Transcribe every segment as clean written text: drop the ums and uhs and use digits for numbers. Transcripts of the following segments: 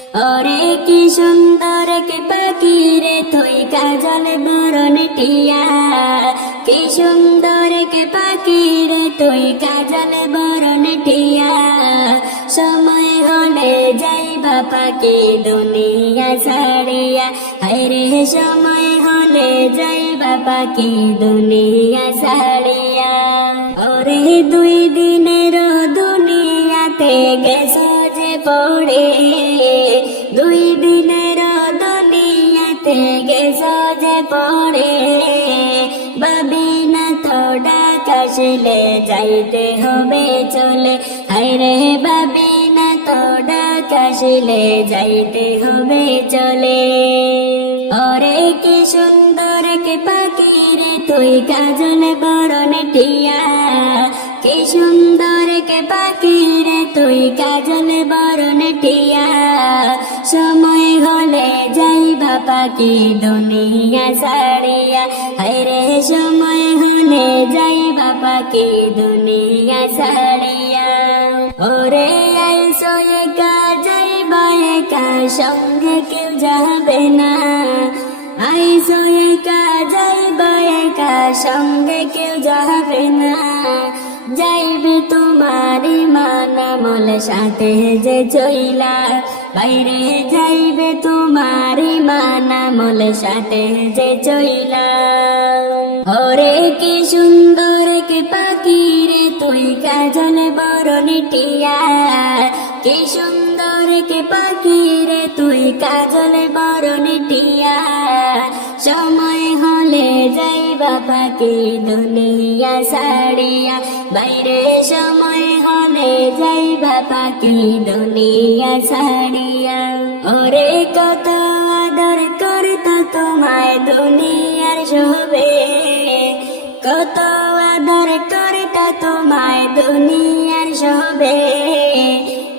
ওরে কি সুন্দর কি পাখি রে তুই কাজল বরণ টিয়া, কি সুন্দর কি পাখি রে তুই কাজল বরণ টিয়া। সময় হলে যাইবা পাখি দুনিয়া ছাড়িয়া, হায়রে সময় হলে যাইবা পাখি দুনিয়া ছাড়িয়া। ওরে দুই দিনের দুনিয়াতে গেছো যে পড়ে, দুই দিনের দুনিয়াতে গেছো যে পড়ে। ভাবি না তো ডাকাশিলে যাইতে হবে চলে, হায়রে ভাবি না তো ডাকাশিলে যাইতে হবে চলে। ওরে কি সুন্দর কি পাখি রে তুই কাজল বরণ টিয়া, কি সুন্দর কে পাখি রে তুই কাজল বরণ টিয়া। সময় হলে যাইবা পাখি দুনিয়া ছাড়িয়া, হায়রে সময় হলে যাইবা পাখি দুনিয়া ছাড়িয়া। ওরে আইসো একা যাইবা একা সঙ্গে কেউ যাবে না, আইসো একা যাইবা একা সঙ্গে কেউ যাবে না। যাইবে তোমারি মানামল সাথে যে চইলা, বাইরে যাইবে তোমারি মানামল সাথে যে চইলা। ওরে কি সুন্দর কি পাখি রে তুই কাজল বরণ টিয়া, কি সুন্দর কি পাখি রে তুই কাজল বরণ টিয়া। সময় হলে যাইবা পাখি দুনিয়া ছাড়িয়া, বাইরে সময় হলে যাইবা পাখি দুনিয়া ছাড়িয়া। ওরে কত আদর করতা তোমায় দুনিয়ার সবে, কত আদর করতা তোমায় দুনিয়ার সবে।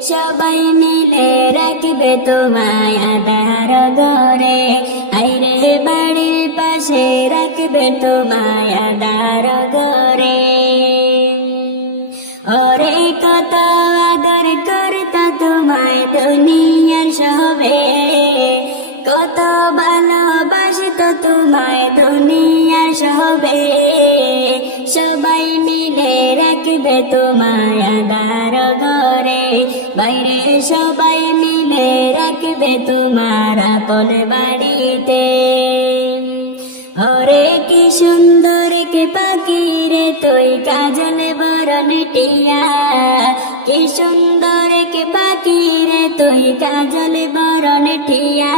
সবাই মিলে রাখবে তোমায় আধার ঘরে, হায়রে বাড়ির পাশে রাখবে তোমায় আধার ঘরে। ওরে কত আদর করতা তোমায় দুনিয়ার সবে, কত ভালোবাসত তোমায় দুনিয়ার সবে। সবাই মিলে রাখবে তোমায় আধার ঘরে, বাইরে সবাই মিলে রাখবে তোমার আপন বাড়িতে। ওরে কি সুন্দর কি পাখি রে তুই কাজল বরণ টিয়া, কি সুন্দর কি পাখি রে তুই কাজল বরণ টিয়া।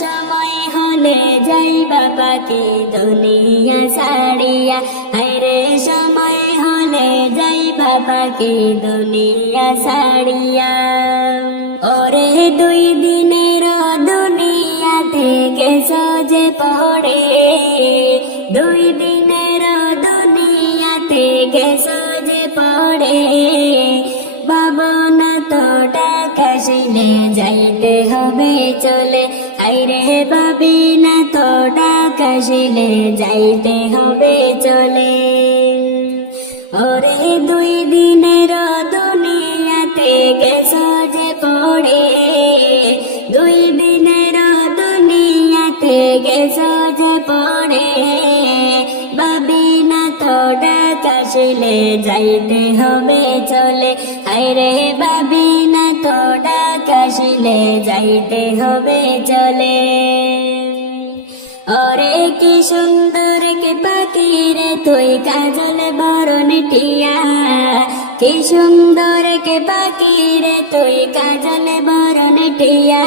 সময় হলে যাইবা পাখি দুনিয়া ছাড়িয়া, হায়রে সময় হলে যাইবা পাখি দুনিয়া ছাড়িয়া। ওরে দুই দিনের দুনিয়াতে গেছো যে পড়ে, দুই দিনের দুনিয়াতে গেছো যে পড়ে। ভাবনা তো ডাকাশিলে যাইতে হবে চলে, হায়রে ভাবি না তো ডাকাশিলে যাইতে হবে চলে। ওরে দুই দিনের দুনিয়াতে গেছো যে পড়ে, দুই দিনের দুনিয়াতে গেছো যে পড়ে। ভাবি না তো ডাকাশিলে যাইতে হবে চলে, হায়রে ভাবি না তো ডাকাশিলে যাইতে হবে চলে। ওরে কি সুন্দর কি পাখি রে তুই কাজল বরণ টিয়া, কি সুন্দর কি পাখি রে তুই কাজল বরণ টিয়া।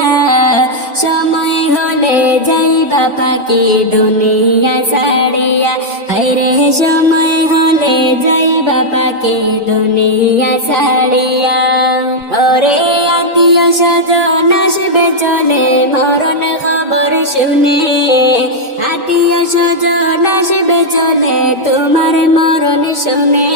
সময় হলে যাইবা পাখি দুনিয়া ছাড়িয়া, হায়রে সময় হলে যাইবা পাখি দুনিয়া ছাড়িয়া। ওরে আত্মীয় স্বজন আসবে চলে মরণ খবর শুনে, আত্মীয় স্বজন আসবে চলে তোমার মরণ শুনে।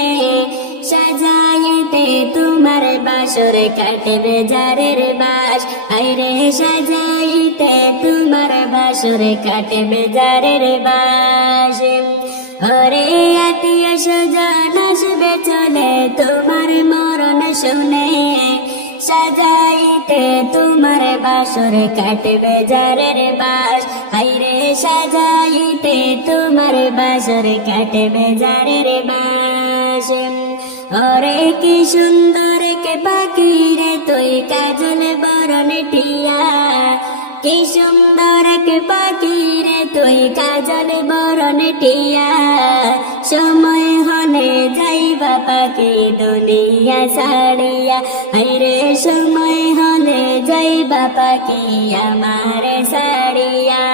সাজাইতে তোমার বাসর কাটবে জারের বাস, হায়রে সাজাইতে তোমার বাসর কাটবে জারের বাস। ওরে আত্মীয় স্বজন আসবে চলে তোমার মরণ শুনে, সাজাইতে তোমার বাসর কাটবে জারের বাস, হাইরে সাজাইতে তোমার বাসর কাটবে জারের বাস। ওরে কি সুন্দর কে পাখি রে তুই কাজল বরণ টিয়া, কি সুন্দর কে পাখি রে তুই কাজল বরণ টিয়া। সময় হলে যাইবা পাখি দুনিয়া ছাড়িয়া, হাইরে সময় হলে যাইবা পাখি আমার ছাড়িয়া।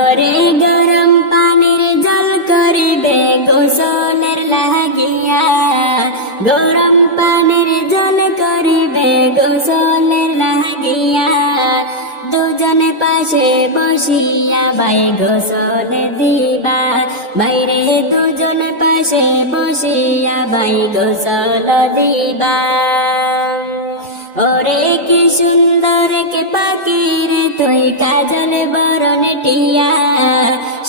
ওরে গরম পানির জল করিবে গোসলের লাগিয়া, গরম পানির জল করিবে গোসলের লাগিয়া। দুজনে পাশে বসিয়া ভাই গোসল দিবা, বাইরে দুজন পাশে বসিয়া ভাই গোসল দিবা। ওরে কি সুন্দর কে পাখি রে তুই কাজল বরণ টিয়া,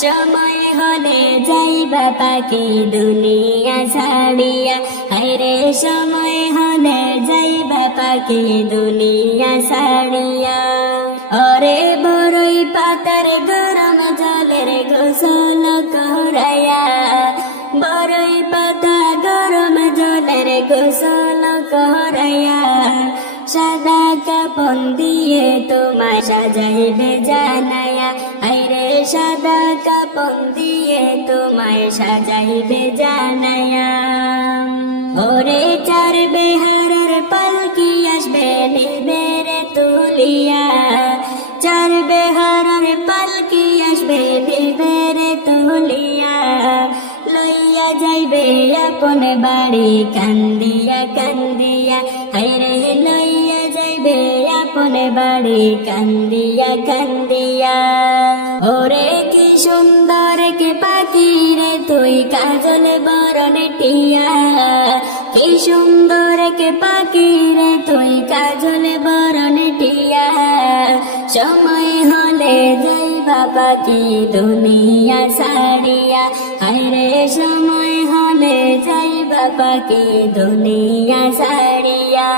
সময় হলে যাইবা পাখি দুনিয়া ছাড়িয়া, হায়রে সময় হলে যাইবা পাখি দুনিয়া ছাড়িয়া। ওরে বড়ই পাতার গরম জলের গোসল করাইয়া, বড়ই পাতা গরম জলের গোসল করাইয়া। সাদা কাপন দিয়ে তোমায় সাজাইবে জানায়া, হায়রে সাদা কাপন দিয়ে তোমায় সাজাইবে জানায়া। ওরে চার বেহারের পালকি আসবে নিবে রে তুলিয়া, চার বেহারের পালকি আসবে নিবে রে তুলিয়া। লইয়া যাইবে আপন বাড়ি কান্দিয়া কান্দিয়া, হায়রে লইয়া যাইবে আপন বাড়ি কান্দিয়া কান্দিয়া। ওরে কি সুন্দর কে পাখি রে তুই কাজল বরণ টিয়া, কি সুন্দর কে পাখি রে তুই কাজল বরণ টিয়া। সময় হলে যাইবা পাখি দুনিয়া ছাড়িয়া, হায়রে সময় হলে যাইবা পাখি দুনিয়া ছাড়িয়া।